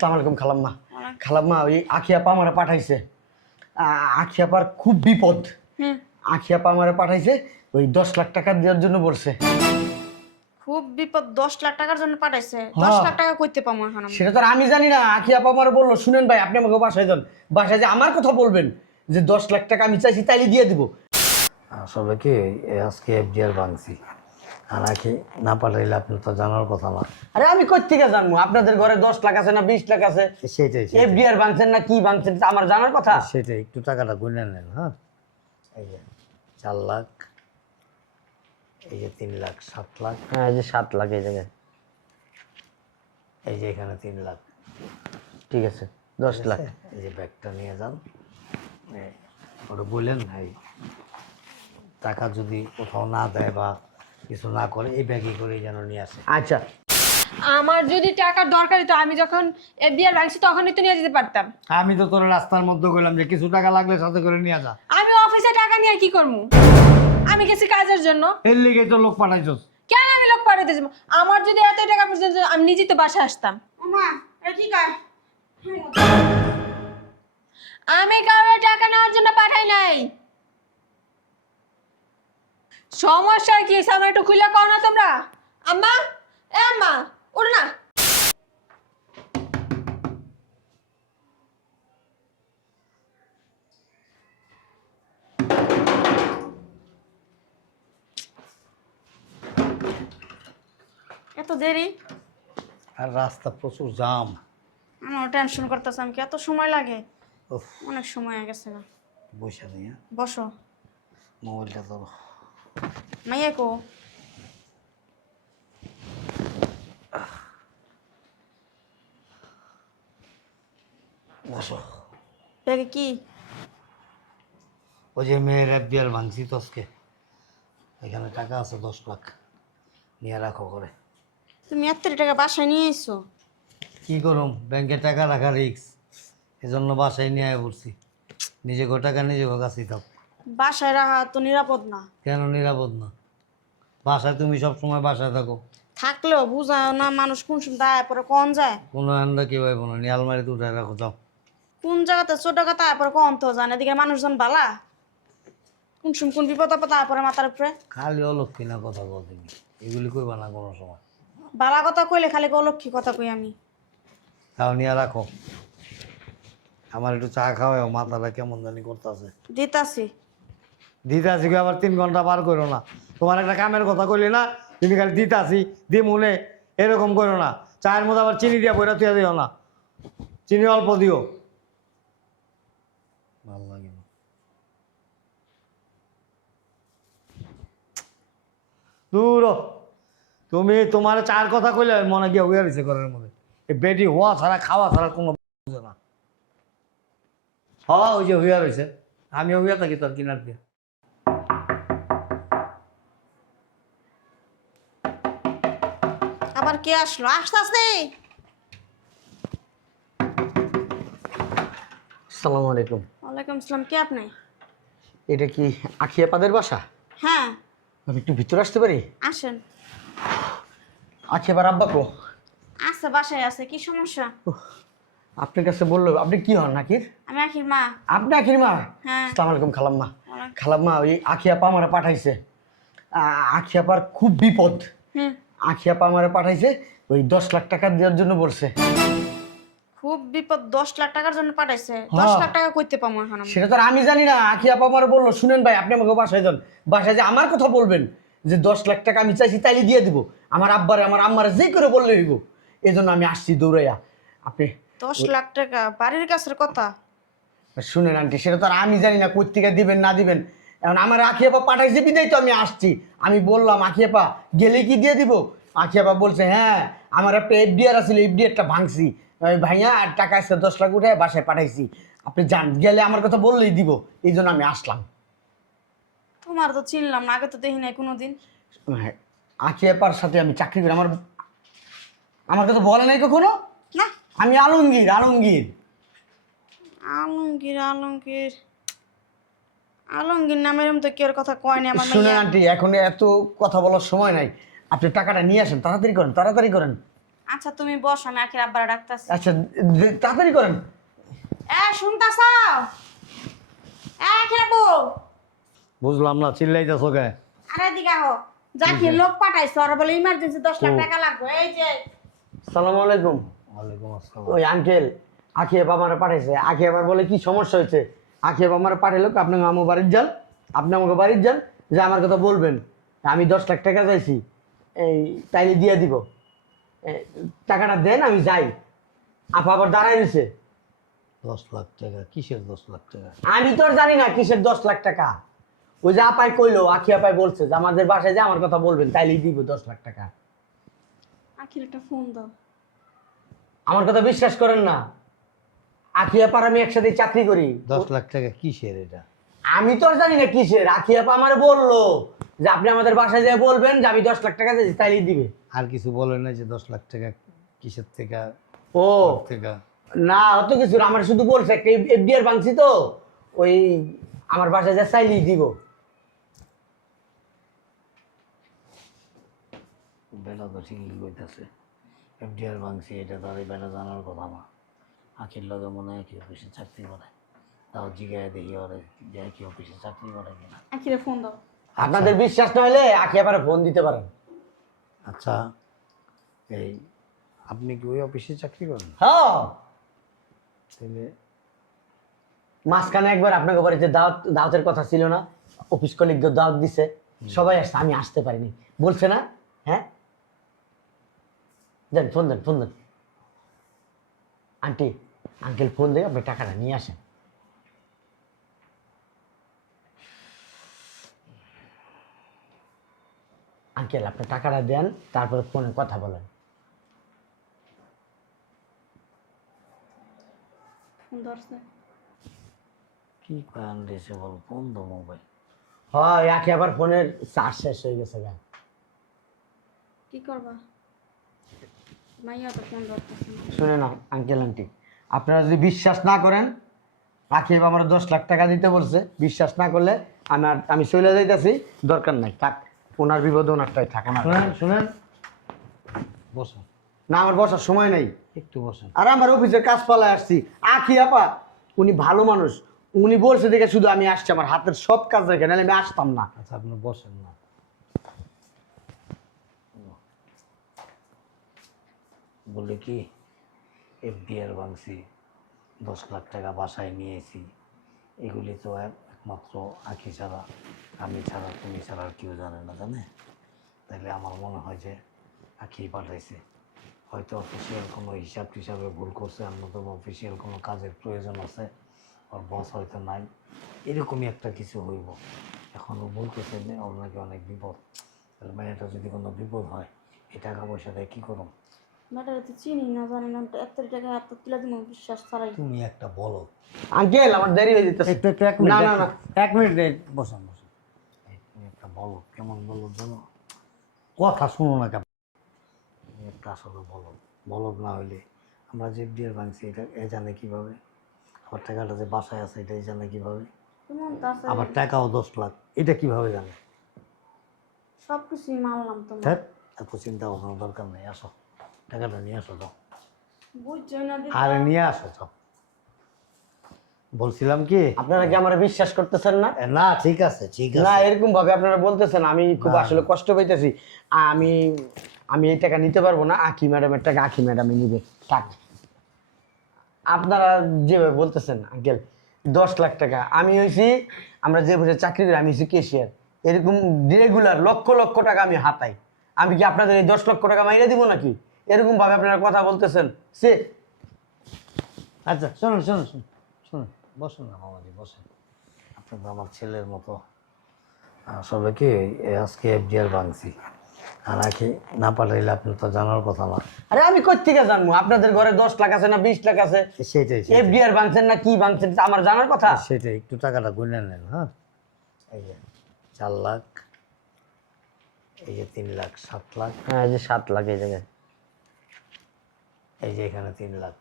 আসসালামু আলাইকুম খালাম্মা। খালাম্মা ওই আখি আপা আমারে পাঠাইছে। আখি আপার খুব বিপদ। আখি আপা আমারে পাঠাইছে ওই 10 লাখ টাকা দেওয়ার জন্য বলছে। খুব বিপদ 10 লাখ টাকার জন্য পাঠাইছে। 10 হ্যাঁ। লাখ টাকা কইতে পামু এখন আমি? সেটা তো আর আমি জানি না। আখি আপা আমারে বললো, শুনেন ভাই আপনি আমাকে বাসায় যান, বাসায় যে আমার কথা বলবেন যে 10 লাখ টাকা আমি চাইছি তাইলে দিয়ে দিব। আসলে কি আজকে এফডিআর ভাঙছি, আর আখি না পাঠাইলে আপনি তো জানার কথা না। আরে আমি কই থেকে জানবো আপনাদের ঘরে 10 লাখ আছে না 20 লাখ আছে? সেটাই এফডিআর ভাঙছেন না কি ভাঙছেন এটা আমার জানার কথা। সেটাই একটু টাকাটা গুনে নেন। হ্যাঁ, এই যে 4 লাখ, এই যে 3 লাখ, 7 লাখ, হ্যাঁ এই যে 7 লাখ এই জায়গায়। এই যে এখানে 3 লাখ। ঠিক আছে 10 লাখ। এই যে ব্যাগটা নিয়ে যান, ওটা বললেন এই টাকা যদি কোথাও না দেয় বা কিছু না করে এই ব্যাগে করে যেন নিয়ে আসে। আচ্ছা আমার যদি টাকার দরকার হতো আমি যখন এফডিআর ভাঙছি তখনই তো নিয়ে যেতে পারতাম। আমি তো তোর রাস্তার মধ্যে গেলাম যে কিছু টাকা লাগলে সাথে করে নিয়ে যা। আমি অফিসে টাকা নিয়ে কি করবো? আমি গেছি কাজের জন্য। এর লিগে তো লোক পাঠাইছস। কেন আমি লোক পাঠাতে যাবো? আমার যদি এত টাকা পর্যন্ত আমি নিজেই তো বাসায় আসতাম। আমি কারো টাকা নেওয়ার জন্য পাঠাই নাই। সমস্যা কি আমার একটু খুলে কও না তোমরা? আম্মা, এ আম্মা, ওঠো না। এত দেরি? আর রাস্তা প্রচুর জাম। আমার টেনশন করতেছে, আমি কি এত সময় লাগে? উফ, অনেক সময় হয়ে গেছে না। বসে নেই। বসো। মোবাইলটা তো মাইয়া কো? বসো। ব্যাগে কি? ওই যে মেয়ের এফডিআর ভাঙছি তো আজকে, এখানে টাকা আছে 10 লাখ, নিয়ে রাখো করে। তুমি এত টাকা বাসায় নিয়ে এসো? কি করুম, ব্যাংকে টাকা রাখা রিক্স, এজন্য বাসায় নিয়ে আয় পড়ছি। নিজে টাকা নিজে কাছেই থাক। বাসায় রাখা তো নিরাপদ না। কেন নিরাপদ না? বাসায় তুমি সব সময় বাসায় থাকো। থাকলেও বুঝাও না মানুষ কোন সময় দায় পরে কোন যায়। কোনো আন্দা কেউ আইব না, নিয়ে আলমারিতে উঠে রাখো যাও। কোন জায়গাতে ছোট কথা পরে কোন তো জানে, এদিকে মানুষজন বালা কোন সময় কোন বিপদ আপদ পরে মাথার উপরে। খালি অলক্ষী না কথা বল, তুমি এগুলি করবা না কোনো সময়। বালা কথা কইলে খালি অলক্ষী কথা কই আমি। তাও নিয়ে রাখো। আমার একটু চা খাওয়াও, মাথাটা কেমন জানি করতেছে। দিতাছি। দিতে আসি আবার 3 ঘন্টা পার করো না। তোমার একটা কামের কথা কইলে না, তুমি খালি দিতে আসি দি মনে এরকম করো না। চায়ের মধ্যে আবার চিনি দিয়া বইরা তুই দিও না, চিনি অল্প দিও। ভালো লাগে না। দূর হ। তুমি তোমার চার কথা কইলে মনে গিয়ে হইয়া রয়েছে ঘরের মধ্যে। এই বেডি হওয়া ছাড়া খাওয়া ছাড়া কোনো বুঝে না। ওই যে হইয়া রয়েছে, আমি হইয়া থাকি তোর কিনার দিয়ে। আবার কে আসলো? আসতে আসতে। আসসালামু আলাইকুম। ওয়ালাইকুম আসসালাম। কে আপনি? এটা কি আখি আপাদের বাসা? হ্যাঁ আমি একটু ভিতরে আসতে পারি? আসেন। আখি আবার আব্বা কো? আছে, বাসায় আছে। কি সমস্যা? আপনার কাছে বললো আপনি কি হন আখির? আমি আখির মা। আপনি আখির মা? হ্যাঁ। আসসালামু আলাইকুম খালাম্মা। ওয়ালাইকুম। খালাম্মা ওই আখি আপা আমারে পাঠাইছে। আখি আপার খুব বিপদ। আখি আপা আমারে পাঠাইছে ওই 10 লাখ টাকা দেওয়ার জন্য বলছে। খুব বিপদ 10 লাখ টাকার জন্য পাঠাইছে। হ্যাঁ। 10 লাখ টাকা কইতে পামু এখন আমি? সেটা তো আর আমি জানি না। আখি আপা আমারে বললো, শুনেন ভাই আপনি আমাকে বাসায় যান, বাসায় যে আমার কথা বলবেন যে 10 লাখ টাকা আমি চাইছি তাইলে দিয়ে দিব। আমার আব্বারে আমার আম্মারে যে করে বললে হইব। এই জন্য আমি আসছি দৌড়াইয়া। আপনি 10 লাখ টাকা বাড়ির কাছের কথা। শুনেন আন্টি, সেটা তো আর আমি জানি না কোত্থেকে দিবেন না দিবেন। এখন আমার আখি আপা পাঠাইছে বিদায় তো আমি আসছি। আমি বললাম আখি আপা গেলে কি দিয়ে দিব? আখি আপা বলছে হ্যাঁ আমার একটা এফডিআর আছিল, এফডিআরটা ভাঙছি, ভাইয়া আর টাকা আসছে 10 লাখ উঠে বাসায় পাঠাইছি। আপনি যান, গেলে আমার কথা বললেই দিব। এই জন্য আমি আসলাম। তোমার তো চিনলাম না, আগে তো দেখি নাই কোনোদিন। হ্যাঁ, আখি আপার সাথে আমি চাকরি করি। আমার আমার কথা বলে নাই কখনো? না। আমি আলমগীর। আলমগীর আলমগীর আলমগীর আলমগীর নামের তো কেউ কথা কয় না আমার শুনেন মাইয়া। আন্টি, এখন এত কথা বলার সময় নাই। আপনি টাকাটা নিয়ে আসেন, তাড়াতাড়ি করেন, তাড়াতাড়ি করেন। আচ্ছা তুমি বস, আমি আখির আব্বার ডাকতাছি। আচ্ছা তাড়াতাড়ি করেন। শুনতাছ? আখির আব্বু, বুঝলাম না, চিল্লাইতেছো কে? আরে এদিকে আহো। জাকির লোক পাঠাইছো, আর বলে ইমার্জেন্সি 10 লাখ টাকা লাগবে। এই যে আসসালামু আলাইকুম। ওয়ালাইকুম আসসালাম। ওই আঙ্কেল আখি আপা আমার পাঠাইছে। আখি আবার বলে কি সমস্যা হয়েছে, আখি আপা আমার পাঠাইলো আপনি আমার বাড়ির যান, আপনি আমাকে বাড়ির যান, যে আমার কথা বলবেন, আমি 10 লাখ টাকা চাইছি, এই তাইলে দিয়ে দিব, টাকাটা দেন আমি যাই। আপা আবার দাঁড়াই রয়েছে। 10 লাখ টাকা? কিসের 10 লাখ টাকা? আমি তো আর জানি না কিসের 10 লাখ টাকা। ওই যে আপাই কইলো, আখি আপাই বলছে যে আমাদের বাসায় যে আমার কথা বলবেন তাইলেই দিব 10 লাখ টাকা। আখির একটা ফোন দাও। আমার কথা বিশ্বাস করেন না, আখি আপার আমি একসাথে চাকরি করি। 10 লাখ টাকা কিসের এটা? আমি তো আর জানি না কিসের। আখি আপা আমার বললো যে আপনি আমাদের বাসায় যেয়ে বলবেন যে আমি 10 লাখ টাকা দিয়েছি, তাইলেই দিবে। আর কিছু বলে না যে 10 লাখ টাকা কিসের থেকে? ও থেকে না, অত কিছু না, আমার শুধু বলছে একটা এফডিআর ভাঙছি তো, ওই আমার বাসায় যা চাইলেই দিব। বেলা তো ঠিকই কইতাছে, এফডিআর ভাঙছি, এটা তো আর এই বেলা জানার কথা না। আখির লগে মনে হয় কি অফিসে চাকরি করে, তাও জিগায় দেখি ওরে যে কি অফিসে চাকরি করে কিনা। আখিরে ফোন দাও। আপনাদের বিশ্বাস না হলে আখি আপারে ফোন দিতে পারেন। আচ্ছা, এই আপনি কি ওই অফিসে চাকরি করেন? হ্যাঁ, তাহলে মাঝখানে একবার আপনাকে বাড়িতে দাওয়াতের কথা ছিল না, অফিস কলিগদের দাওয়াত দিছে, সবাই আসছে, আমি আসতে পারিনি, বলছে না? হ্যাঁ দেন, ফোন দেন, ফোন দেন। আন্টি আঙ্কেল ফোন দিয়ে আপনি টাকাটা নিয়ে আসেন। আঙ্কেল আপনি টাকাটা দেন, তারপরে ফোনে কথা বলেন। ফোন ধরছে। কি কারণ দিয়েছে বল, কোন তো মোবাইল? হয় আখি আবার ফোনের চার্জ শেষ হয়ে গেছে গা। কি করবা? মাইয়া তো ফোন ধরতেছে না। শুনে না আঙ্কেল আন্টি, আপনারা যদি বিশ্বাস না করেন, আখি আমার 10 লাখ টাকা দিতে বলছে, বিশ্বাস না করলে আমি চলে যাইতেছি, দরকার নাই, থাক, ওনার বিপদ ওনারটাই থাক। শুনেন শুনেন, বসুন, না আমার বসার সময় নেই, একটু বসুন। আর আমার অফিসের কাজ পালায় আসছি। আখি আপা উনি ভালো মানুষ, উনি বলছে দেখে শুধু আমি আসছি, আমার হাতের সব কাজ রেখে, নাহলে আমি আসতাম না। আচ্ছা আপনি বসেন না। বলে কি এফডিআর ভাঙছি, 10 লাখ টাকা বাসায় নিয়েছি, এগুলি তো একমাত্র আখি ছাড়া, আমি ছাড়া, তুমি ছাড়া আর কেউ জানে না, জানে? তাইলে আমার মনে হয় যে আখি পাঠাইছে, হয়তো অফিসিয়াল কোনো হিসাব টিসাবে ভুল করছে, অন্যতম অফিসিয়াল কোনো কাজের প্রয়োজন আছে, ওর বস হয়তো নাই, এরকমই একটা কিছু হইব। এখন ও ভুল করছে, ওর নাকি অনেক বিপদ। তাহলে মেয়েটা যদি কোনো বিপদ হয়, এই টাকা পয়সা দিয়ে কী করুন? ম্যাডাম তো চিনি না, জানি না, এত টাকা হাত তুলে দিব বিশ্বাস ছাড়াই। তুমি একটা বলো। আঙ্কেল আমার দেরি হয়ে যেতেছে। একটু একটু 1 মিনিট, না না না, 1 মিনিট বসেন বসেন। তুমি একটা বলো, কেমন বলো জানো? কথা শুনো না কেমন? তুমি একটা আসলে বলো, বলো না হইলে আমরা যে বিয়ের ভাঙছি এটা এ জানে কীভাবে? আবার টাকাটা যে বাসায় আছে এটাই জানে কীভাবে? তোমার তো আছে, আবার টাকাও 10 লাখ, এটা কীভাবে জানে? সব কিছুই মানলাম তোমার। হ্যাঁ, এত চিন্তা ভাবনা দরকার নেই, আসো টাকাটা নিয়ে আসো যাও। বুঝছো না দিদি? আরে নিয়ে আসো যাও। বলছিলাম কি, আপনারা কি আমার বিশ্বাস করতেছেন না? না ঠিক আছে ঠিক না আছে, এরকম ভাবে আপনারা বলতেছেন, আমি খুব না, আসলে কষ্ট পাইতেছি। আমি আমি এই টাকা নিতে পারবো না, আখি ম্যাডামের টাকা আখি ম্যাডামই নিবে, থাক। আপনারা যেভাবে বলতেছেন আঙ্কেল, 10 লাখ টাকা, আমি হয়েছি, আমরা যে বসে চাকরি করি, আমি হয়েছি কেশিয়ার, এরকম রেগুলার লক্ষ লক্ষ টাকা আমি হাতাই, আমি কি আপনাদের এই 10 লক্ষ টাকা মাইরে দিব নাকি? এরকম ভাবে আপনারা কথা বলতেছেন সে। আচ্ছা শুনুন শুনুন শুনুন শুনুন, বসুন না মামাজি, বসেন। আপনি তো আমার ছেলের মতো। আসলে কি আজকে এফডিআর ভাঙছি, আর আখি না পাঠাইলে আপনি তো জানার কথা না। আরে আমি কই থেকে জানবো আপনাদের ঘরে 10 লাখ আছে না 20 লাখ আছে? সেটাই এফডিআর ভাঙছেন না কি ভাঙছেন তা আমার জানার কথা। সেটাই, একটু টাকাটা গুনে নেন। হ্যাঁ, এই যে 4 লাখ, এই যে 3 লাখ, 7 লাখ, হ্যাঁ এই যে 7 লাখ এই জায়গায়, এই যে এখানে 3 লাখ,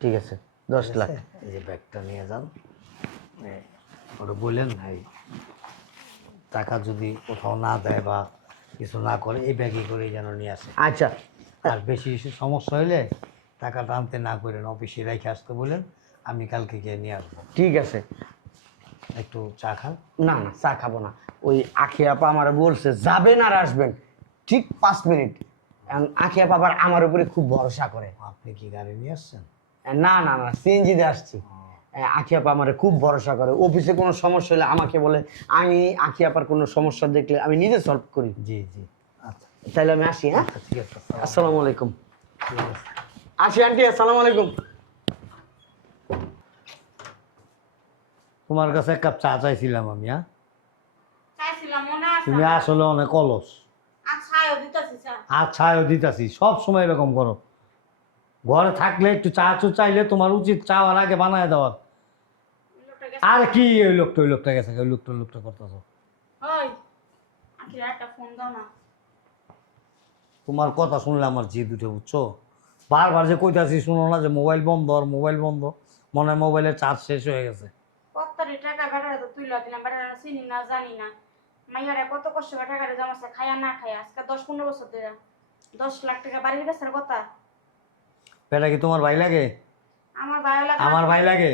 ঠিক আছে 10 লাখ। এই যে ব্যাগটা নিয়ে যান, ওটা বললেন এই টাকা যদি কোথাও না দেয় বা কিছু না করে এই ব্যাগে করেই যেন নিয়ে আসে। আচ্ছা আর বেশি কিছু সমস্যা হইলে টাকাটা আনতে না করেন, অফিসে রেখে আসতে বলেন, আমি কালকে গিয়ে নিয়ে আসবো। ঠিক আছে। একটু চা খান। না না, চা খাবো না। ওই আখি আপা আমার বলছে যাবেন আর আসবেন ঠিক 5 মিনিট। এখন আখি আপা আবার আমার উপরে খুব ভরসা করে। আপনি কি গাড়ি নিয়ে আসছেন? না না না, সিএনজিতে আসছি। আখি আপা আমার খুব ভরসা করে, অফিসে কোনো সমস্যা হলে আমাকে বলে, আমি আখি আপার কোনো সমস্যা দেখলে আমি নিজে সলভ করি। জি জি, আচ্ছা তাহলে আমি আসি। হ্যাঁ, আচ্ছা, ঠিক আছে। আসসালামু আলাইকুম। ঠিক আছে। আসি আন্টি, আসসালামু আলাইকুম। তোমার কাছে এক কাপ চা চাইছিলাম আমি। হ্যাঁ, চাইছিলাম মনে আছে তুমি আসলে অনেক অলস। আচ্ছাও দিতেছি চা। আর ছায়ও দিতাছি, সব সময় এরকম করো। ঘরে থাকলে একটু চা চাইলে তোমার উচিত চাওয়ার আগে বানায় দেওয়ার। লোকটা গেছে। আর কি ওই লোকটা গেছে, ওই লোকটা করতেছো। ওই আখির একটা ফোন দাও না। তোমার কথা শুনলে আমার জিদ উঠে, বুঝছো? বারবার যে কইতাছি শুনো না, যে মোবাইল বন্ধ আর মোবাইল বন্ধ, মনে হয় মোবাইলের চার্জ শেষ হয়ে গেছে। কত্তরি টাকা বেটারে তো তুইলা দিলাম, বেটারে চিনি না জানি না। মাইয়ারে কত কষ্ট করে টাকারে জমাছে, খায়া না খায়া আজকে 10-15 বছর ধরে 10 লাখ টাকা বাড়ির গেছে কথা। বেটা কি তোমার ভাই লাগে? আমার ভালো লাগে। আমার ভাই লাগে?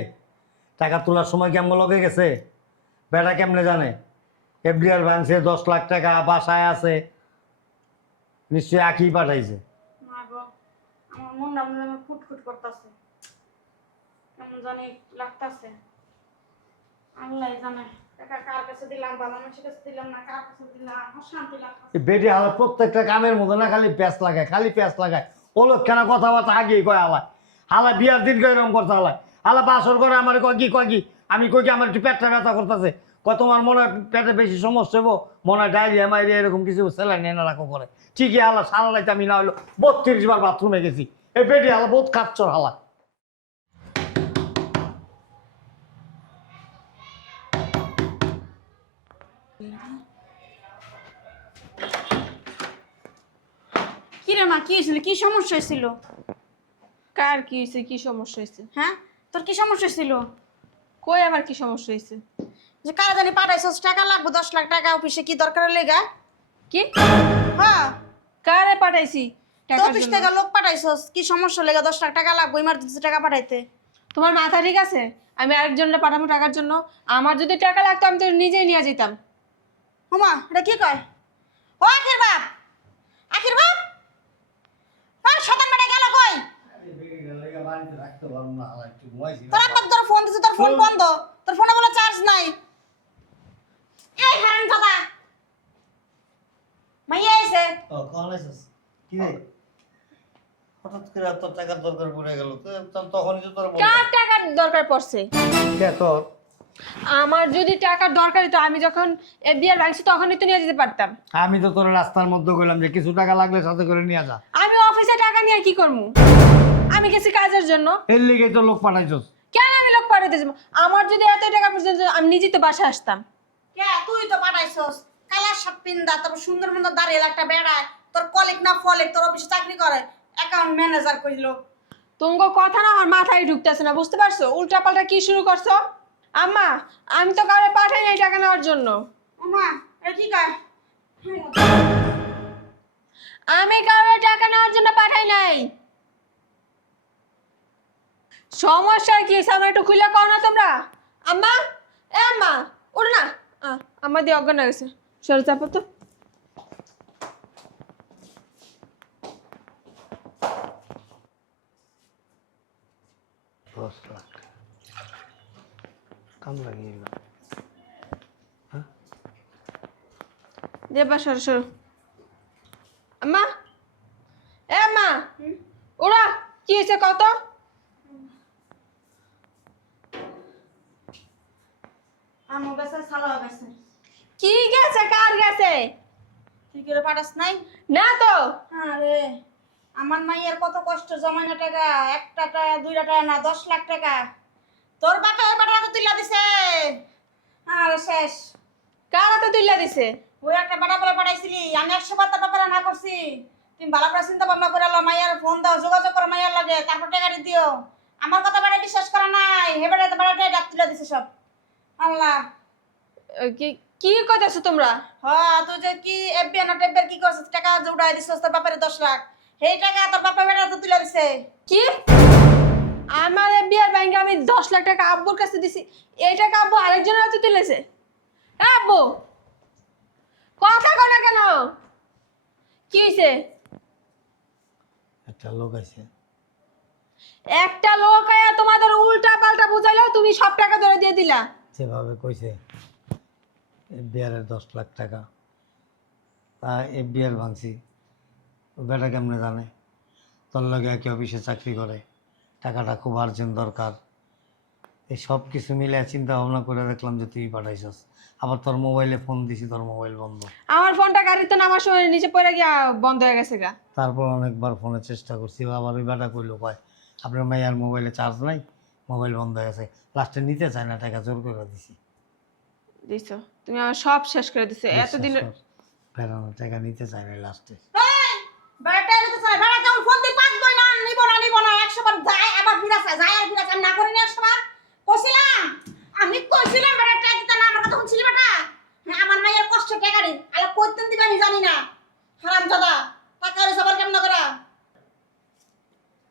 টাকা তোলার সময় কেমন লগে গেছে? বেটা কেমনে জানে? এফডিআর ভাঙছে, 10 লাখ টাকা বাসায় আছে, নিশ্চয়ই আঁকি পাঠাইছে। না গো, আমার মনটা মনে হয় ফুটফুট করতেছে, কেমন জানি লাগতেছে। আল্লাহ জানে টাকা কার কাছে দিলাম, ভালো মানুষের কাছে দিলাম না কার কাছে দিলাম, অশান্তি লাগতেছে। এই বেটি হালা প্রত্যেকটা কামের মধ্যে না খালি প্যাঁচ লাগায়, খালি প্যাঁচ লাগায়। ও লোক কেন কথাবার্তা আগেই কয় হালা, হালা বিয়ার দিন কয় এরকম করতে হালায়। হালা বাসর করে আমার কয় কি আমি কই কি আমার একটু পেটটা ব্যথা করতেছে। কয় তোমার মনে হয় পেটে বেশি সমস্যা হবো, মনে হয় ডায়রিয়া মাইরিয়া এরকম কিছু স্যালাইন এনে রাখো করে। ঠিকই হালা সারা রাইতে আমি না হইলো 32 বার বাথরুমে গেছি। এই বেটি হালা বহুত কাচ্চর হালা। কি রে মা, কি হয়েছিল? কি সমস্যা হয়েছিল? কার কি হয়েছে? কি সমস্যা হয়েছে? হ্যাঁ, তোর কি সমস্যা হয়েছিল? কই আবার কি সমস্যা হয়েছে? যে কারা জানি পাঠাইছস, টাকা লাগবে 10 লাখ টাকা, অফিসে কি দরকার লেগা? কি হ্যাঁ, কারে পাঠাইছি তো টাকার অফিস জন্য? থেকে লোক পাঠাইছস, কি সমস্যা লেগা 10 লাখ টাকা লাগবে, ইমার্জেন্সি টাকা পাঠাইতে? তোমার মাথা ঠিক আছে? আমি আরেকজনের পাঠাবো টাকার জন্য? আমার যদি টাকা লাগতো আমি তো নিজেই নিয়ে যেতাম। হুমা, এটা কি কয়? ও আখির বাপ, আখির বাপ, আর শতান বেটা গেল কই? তোর আব্বা তোর ফোন দিছে, তোর ফোন বন্ধ, তোর ফোনে বলে চার্জ নাই। এই হারাম দাদা, মাইয়া আইছে। হঠাৎ করে এত টাকার দরকার পড়ে গেল, তখনই তো তোর কার টাকার দরকার পড়ছে? তোর আমার যদি টাকার দরকার হতো আমি যখন এফডিআর ভাঙছি তখনই তো নিয়ে যেতে পারতাম। আমি তো তোর রাস্তার মধ্যে কইলাম যে কিছু টাকা লাগলে সাথে করে নিয়ে যা। আমি অফিসে টাকা নিয়ে কি করবো? আমি গেছি কাজের জন্য। এর লিগেই তো লোক পাঠাইছস। কেন আমি লোক পাঠাতে যাবো? আমার যদি এত টাকা পর্যন্ত আমি নিজেই তো বাসায় আসতাম। কে তুই তো পাঠাইছস কালা শার্ট পিন্দা, তারপর সুন্দর মতো দাঁড়িয়ে একটা বেড়া, তোর কলিগ না ফলিক, তোর অফিসে চাকরি করে, অ্যাকাউন্ট ম্যানেজার কইলো। তোমার কথা না আমার মাথায় ঢুকতেছে না, বুঝতে পারছো? উল্টা পাল্টা কি শুরু করছো? আম্মা, আমি তো কাউকে পাঠাই নাই টাকা নেওয়ার জন্য। ওমা, এটা কি কয়? আমি কাউকে টাকা নেওয়ার জন্য পাঠাই নাই। সমস্যা কি আমার একটু খুলে কও না তোমরা? আম্মা, এ আম্মা, ওঠো না। আমার দিয়ে অজ্ঞান হয়ে গেছে, সরে চাপো তো। কাম লাগিয়ে গেল। দেবা সরো সরো। আম্মা, এ আম্মা, ওরা কি হয়েছে কত? আমার কাছে সালা গেছে। কি গেছে? কার গেছে? তুই করে পাঠাস নাই? না তো। আরে আমার মাইয়ের কত কষ্ট জমানো টাকা, 1 টাকা 2 টাকা না 10 লাখ টাকা। তোর বাপে ওই বাটা তো তুইলা দিছে। আরে শেষ। কার হাতে তুইলা দিছে? ওই একটা বাটা বলে পাঠাইছিলি, আমি 100 বার তোর ব্যাপারে না করছি। তুমি ভালো করে চিন্তা ভাবনা করে আলো, মাইয়ার ফোন দাও, যোগাযোগ করো মাইয়ার লাগে, তারপর টাকাটি দিও। আমার কথা বাড়া বিশ্বাস করা নাই, হে বাড়া বাড়াটাই ডাক তুলে দিছে সব। আল্লাহ, কি কি কইতাছো তোমরা? হ্যাঁ তুই যে কি এফবি না টেব্বের কি করছিস, টাকা যে উড়াই দিছিস তোর বাপের 10 লাখ, সেই টাকা তোর বাপা বেটা তো তুলে দিছে। কি আমার বিয়ার ব্যাংকে আমি 10 লাখ টাকা আব্বুর কাছে দিছি, এই টাকা আব্বু আরেকজনের হাতে তুলেছে। হ্যাঁ আব্বু, কথা কও না কেন? কি হয়েছে? একটা লোক আছে, একটা লোক আয়া তোমাদের উল্টা পাল্টা বুঝাইলো, তুমি সব টাকা ধরে দিয়ে দিলা। যেভাবে কইছে এফবিআর 10 লাখ টাকা, তা এফবিআর ভাঙছি। ও বেটা কেমনে জানে? তোর লগে একই অফিসে চাকরি করে, টাকাটা খুব আর্জেন্ট দরকার। এই সব কিছু মিলে চিন্তা ভাবনা করে দেখলাম যে তুই পাঠাইছস। আবার তোর মোবাইলে ফোন দিছি, তোর মোবাইল বন্ধ। আমার ফোনটা গাড়িতে নামার সময় নিচে পড়ে গিয়া বন্ধ হয়ে গেছে গা। তারপর অনেকবার ফোনের চেষ্টা করছি, আবার ওই বেটা কইলো কয় আপনার মাইয়ার মোবাইলে চার্জ নাই, মোবাইল বন্ধ হয়ে গেছে। লাস্টে নিতে চায় না, টাকা জোর করে দিছি। দিছো তুমি আমার সব শেষ করে দিছো এতদিন। বেড়ানো টাকা নিতে চায় না লাস্টে। এই বেটা নিতে চাই, বেটা যখন ফোন দি পাকবই না, নিব না 100 বার যায় আবার ফিরাছে, যায় আর ফিরাছে। আমি না করি না 100 বার কইছিলাম, আমি কইছিলাম বেটা টাকা দিতে না, আমার কথা শুনছিলি বেটা? হ্যাঁ, আমার মায়ের কষ্ট টাকা দিন, আলা কইতেন দিবা আমি জানি না। হারামজাদা, টাকা রে সবার কেমন করা?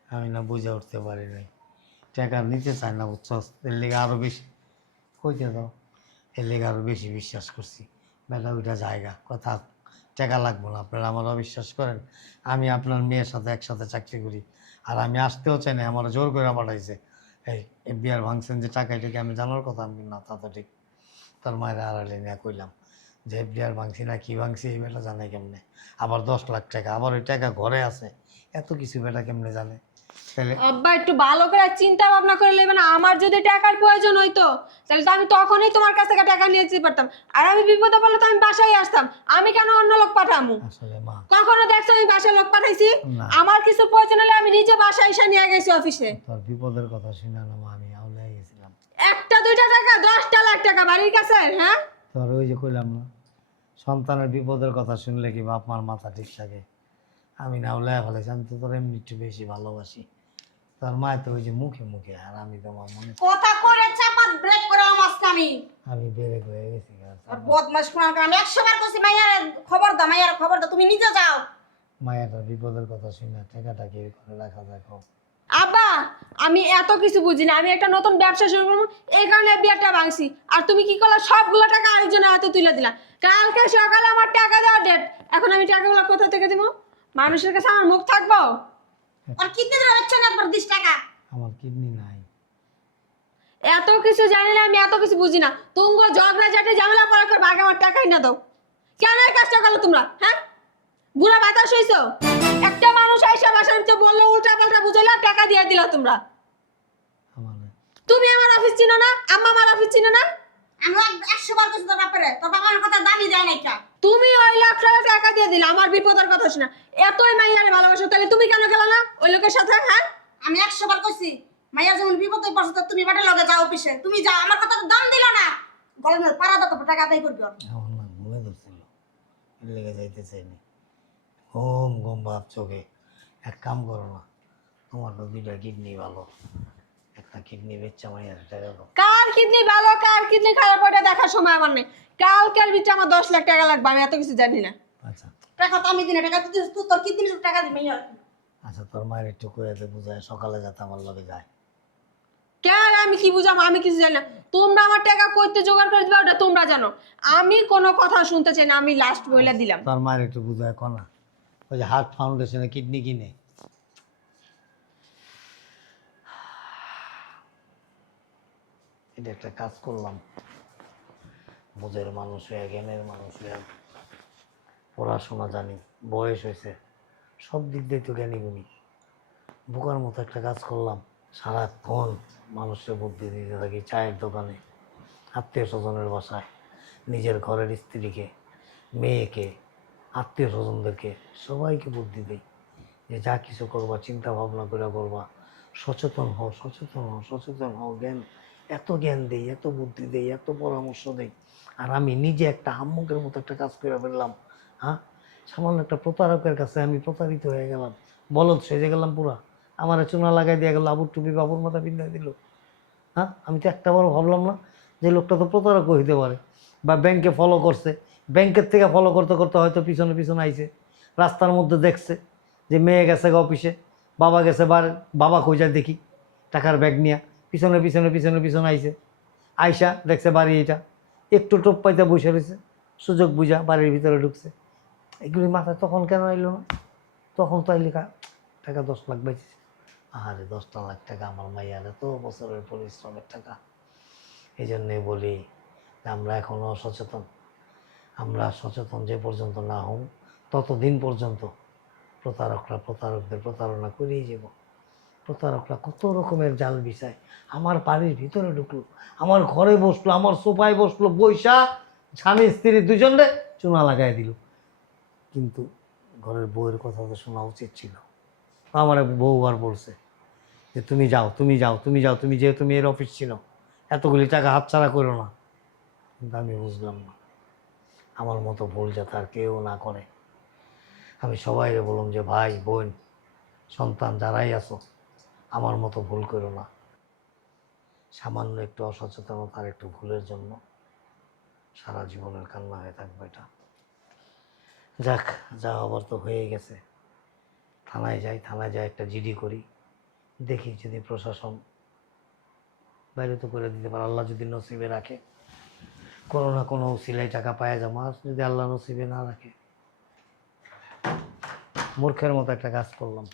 আমি না বুঝে উঠতে পারি নাই, টাকা নিতে চায় না বুঝছস। এর লেগে আরো বেশি কইতে দাও, এর লেগে আরো বেশি বিশ্বাস করছি। বেটা ওইটা জায়গা কথা, টাকা লাগবো না। আপনারা আমার অবিশ্বাস করেন, আমি আপনার মেয়ের সাথে একসাথে চাকরি করি, আর আমি আসতেও চাই না, আমার জোর করে পাঠাইছে। এই এফবিআর ভাঙছেন যে টাকা, এটাকে আমি জানার কথা, আমি না তা তো ঠিক। তোর মায়ের আড়ালে নিয়ে কইলাম যে এফবিআর ভাঙছি না কি ভাঙছি, এই বেটা জানে কেমনে? আবার 10 লাখ টাকা, আবার ওই টাকা ঘরে আছে, এত কিছু বেটা কেমনে জানে? তাহলে আব্বা একটু ভালো করে চিন্তা ভাবনা করে নেবে না। আমার যদি টাকার প্রয়োজন হইতো তাহলে তো আমি তখনই তোমার কাছ থেকে টাকা নিয়ে যেতে পারতাম, আর আমি বিপদে পড়লে তো আমি বাসায় আসতাম। আমি কেন অন্য লোক পাঠামু? আসলে মা, কখনো দেখছো আমি বাসায় লোক পাঠাইছি? না। আমার কিছু প্রয়োজন হলে আমি নিজে বাসায় এসে নিয়ে গেছি অফিসে। তোর বিপদের কথা শুনে না মা, আমি আউলে গেছিলাম। একটা দুইটা টাকা 10টা লাখ টাকা বাড়ির কাছে, হ্যাঁ? তোর ওই যে কইলাম না, সন্তানের বিপদের কথা শুনলে কি বাপ মার মাথা ঠিক থাকে? আমি না আউলে ফেলেছি, আমি তো তোর এমনি একটু বেশি ভালোবাসি। তোর মায় তো ওই যে মুখে মুখে, আর আমি তোমার মনে, কথা করে চাপা ব্রেক করে আমাকে আমি বেড়ে হয়ে গেছি। আর বদমাশ কোন আমি 100 বার কইছি মাইয়ার খবর দাও, মাইয়ার খবর দাও, তুমি নিজে যাও। মায়ের বিপদের কথা শুনে টাকাটা কি করে রাখা দেখো। আব্বা আমি এত কিছু বুঝি না, আমি একটা নতুন ব্যবসা শুরু করবো এই কারণে বিয়ারটা ভাঙছি। আর তুমি কি করলে সবগুলো টাকা আরেকজনের হাতে তুলে দিলা। কালকে সকালে আমার টাকা দেওয়ার ডেট, এখন আমি টাকাগুলো কোথা থেকে দিব? মানুষের কাছে আমার মুখ থাকবো? আর কিতে ধরে হচ্ছে না তোমার 20 টাকা? আমার কিডনি নাই। এত কিছু জানি না, আমি এত কিছু বুঝি না। তুঙ্গ ঝগড়া ঝাঁটে ঝামেলা পড়া করে ভাগে আমার টাকাই না দাও। কেন এই কাজটা করলো তোমরা? হ্যাঁ, বুড়া বাতাস হইছো? একটা মানুষ আইসা বাসার ভিতরে বললো, উল্টা পাল্টা বুঝাইলা, টাকা দিয়ে দিলা তোমরা। আমার তুমি আমার অফিস চিনো না, আম্মা আমার অফিস চিনো না। আমি 100 বার কইছি তোর বাপরে, তোর বাবা আমার কথা দামি দেয় না এটা। তুমি ওই লাখ টাকা দিয়ে দিলা আমার বিপদের কথা শোনা। এতই মাইয়ারে ভালোবাসো, তাহলে তুমি কেন গেলা না ওই লোকের সাথে? হ্যাঁ, আমি 100 বার কইছি মাইয়া যেমন বিপদে পড়ছে তো তুমি বাটার লগে যাও অফিসে, তুমি যাও, আমার কথা তো দাম দিল না। গলমের পাড়া দাও, তো টাকা আদায় করবি। আমার না ঘুমে ধরছিল, এর লেগে যাইতে চাইনি। ঘুম ঘুম ভাব চোখে। এক কাম করো না, তোমার তো 2টা কিডনি ভালো, একটা কিডনি বেচা মাইয়ার টাকা দাও। কার কিডনি ভালো কার কিডনি খারাপ ওটা দেখার সময় আমার নেই। কালকের ভিতরে আমার 10 লাখ টাকা লাগবে, আমি এত কিছু জানি না। আচ্ছা টাকা তো আমি দিনে টাকা দিতে তুই তোর কি দিন টাকা দিবি মাইয়া। আচ্ছা, তোর মায়ের একটু করে বুঝায় সকালে যাতে আমার লগে যায়। কেন আমি কি বুঝাম? আমি কিছু জানি না। তোমরা আমার টাকা কইতে জোগাড় করে দিবা ওটা তোমরা জানো, আমি কোনো কথা শুনতে চাই না। আমি লাস্ট বইলা দিলাম। তোর মায়ের একটু বুঝায় কনা, ওই যে হার্ট ফাউন্ডেশনে কিডনি কিনে। এটা একটা কাজ করলাম, বুঝের মানুষ হয়ে, জ্ঞানের মানুষ হয়ে, পড়াশোনা জানি, বয়স হয়েছে, সব দিক দিয়ে তো জ্ঞানী গুণী। বোকার মতো একটা কাজ করলাম, সারাক্ষণ মানুষের বুদ্ধি দিতে থাকি। চায়ের দোকানে, আত্মীয় স্বজনের বাসায়, নিজের ঘরের স্ত্রীকে, মেয়েকে, আত্মীয় স্বজনদেরকে সবাইকে বুদ্ধি দিই যে যা কিছু করবা চিন্তা ভাবনা করে করবা, সচেতন হও, সচেতন হও, সচেতন হও। জ্ঞান, এত জ্ঞান দেই, এত বুদ্ধি দেই, এত পরামর্শ দেই, আর আমি নিজে একটা আম্মুকের মতো একটা কাজ করে ফেললাম। হ্যাঁ, সামান্য একটা প্রতারকের কাছে আমি প্রতারিত হয়ে গেলাম, বলদ সেজে গেলাম পুরা। আমার চুনা লাগাই দিয়ে গেল, আবুর টুপি বাবুর মাথা পিন্ধাই দিল। হ্যাঁ, আমি তো একটা বড় ভাবলাম না যে লোকটা তো প্রতারক হইতে পারে, বা ব্যাংকে ফলো করছে, ব্যাংকের থেকে ফলো করতে করতে হয়তো পিছনে পিছনে আইছে, রাস্তার মধ্যে দেখছে, যে মেয়ে গেছে গা অফিসে, বাবা গেছে বাবা কই যায় দেখি টাকার ব্যাগ নিয়ে পিছনে পিছনে পিছনে পিছনে আইছে, আইসা দেখছে বাড়ি এটা, একটু টোপ পাইতে বসে রয়েছে, সুযোগ বুঝা বাড়ির ভিতরে ঢুকছে। এগুলি মাথায় তখন কেন আইলো না? তখন তো আইলে টাকা 10 লাখ বাইছে। আরে 10 লাখ টাকা আমার মাইয়ার এত বছরের পরিশ্রমের টাকা। এই জন্যই বলি যে আমরা এখনও সচেতন। আমরা সচেতন যে পর্যন্ত না হই ততদিন পর্যন্ত প্রতারকদের প্রতারণা করেই যাব। প্রতারকরা কত রকমের জাল বিছায়। আমার বাড়ির ভিতরে ঢুকলো, আমার ঘরে বসলো, আমার সোফায় বসলো, বৈশা স্বামী স্ত্রী দুজনে চুনা লাগাই দিল। কিন্তু ঘরের বউয়ের কথা তো শোনা উচিত ছিল। আমার বউ আর বলছে যে তুমি যাও তুমি যাও তুমি যাও, তুমি যেহেতু মেয়ের অফিস ছিল এতগুলি টাকা হাতছাড়া করো না। কিন্তু আমি বুঝলাম না, আমার মতো ভুল যাতে আর কেউ না করে। আমি সবাইকে বললাম যে ভাই বোন সন্তান যারাই আছো আমার মতো ভুল করো না। সামান্য একটু অসচেতনতার একটু ভুলের জন্য সারা জীবনের কান্না হয়ে থাকবে এটা। যাক, যা আবার তো হয়ে গেছে। থানায় যাই একটা জিডি করি, দেখি যদি প্রশাসন বাইরে তো করে দিতে পারে, আল্লাহ যদি নসিবে রাখে কোনো না কোনো উসিলাই টাকা পাওয়া যাবো। আর যদি আল্লাহ নসিবে না রাখে মূর্খের মতো একটা কাজ করলাম।